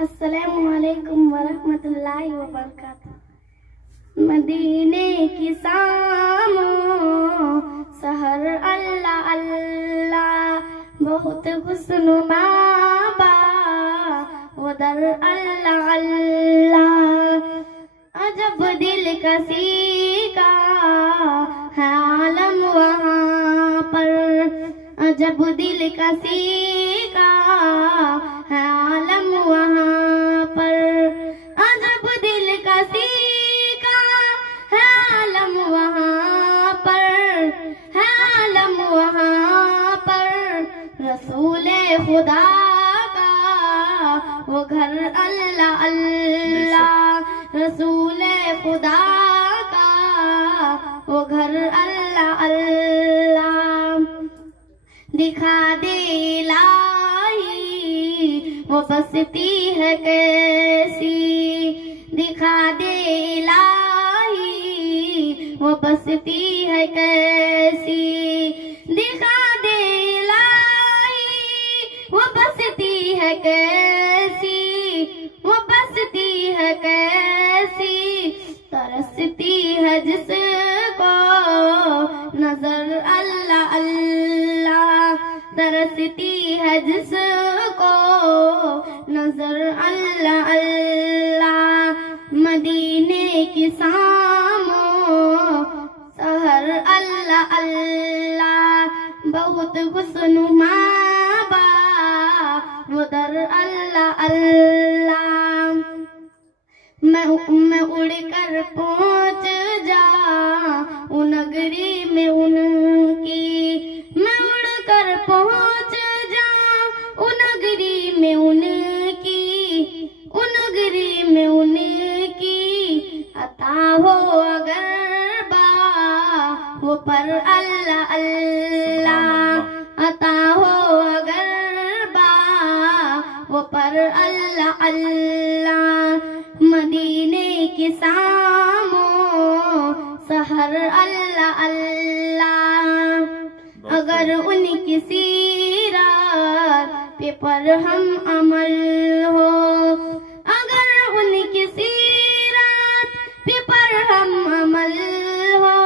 अस्सलामुअलैकुम वरहमतुल्लाहि वबरकातुहू। मदीने की सामो सहर अल्लाह अल्लाह, बहुत खुशनुमा बा उधर अल्लाह अल्लाह। अजब दिल कसी का है आलम वहाँ पर, अजब दिल कसी का है आलम वहाँ पर, अजब दिल कसी का है आलम वहाँ पर, है आलम वहाँ पर। रसूले खुदा का वो घर अल्लाह अल्लाह, रसूले खुदा का वो घर अल्लाह अल्लाह। दिखा दे इलाही वो बसती है कैसी, दिखा दे इलाही वो बसती है कैसी, दिखा दे इलाही वो बसती है कैसी, वो बसती है कैसी। तरसती है जिसको नजर अल्लाह अल्लाह, तरसती है जिसको नजर अल्लाह अल्लाह। मदीने की सामो सहर अल्लाह अल्लाह, बहुत खुशनुमा बा उधर अल्लाह अल्लाह। मैं उड़ कर पहुँच जाऊं नगरी में उनकी, मैं उड़ कर पहुँच जाऊं नगरी में उनकी, नगरी में उनकी। अता हो अगर बा वो पर अल्लाह अल्लाह, अता हो अगर बा वो पर अल्लाह अल्लाह। मदीने की सामो सहर अल्लाह अल्लाह, अगर उनकी सीरत पे पर हम अमल हो, अगर उनकी सीरत पे पर हम अमल हो,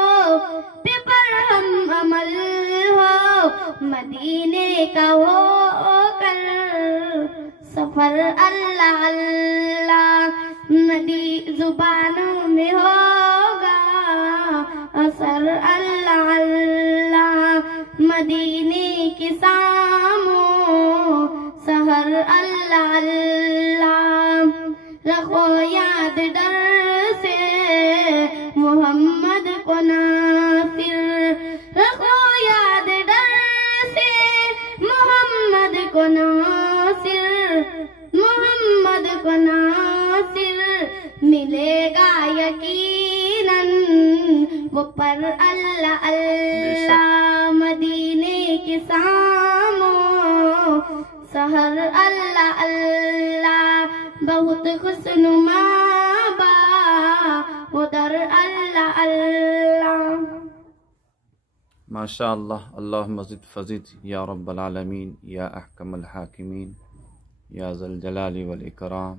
पे पर हम अमल हो। मदीने का हो कर सफर अल्लाह अल्लाह, नदी जुबानों में होगा असर अल्लाह अल्लाह। मदीने की सामो सहर अल्लाह अल्लाह, रखो याद डर से मोहम्मद को नासिर, रखो याद डर से मोहम्मद को नासिर, मोहम्मद को नासिर। मिलेगा यकीनन वो पर अल्लाह अल्लाह। मदीने की सामो सहर अल्लाह अल्लाह, बहुत खुशनुमा बा उधर अल्लाह अल्लाह। माशा अल्लाह। अल्लाह मज़िद फ़ज़िद या रब्बल आलमीन, या अहकमुल हाकिमीन, या ज़ल जलाली वल इकराम।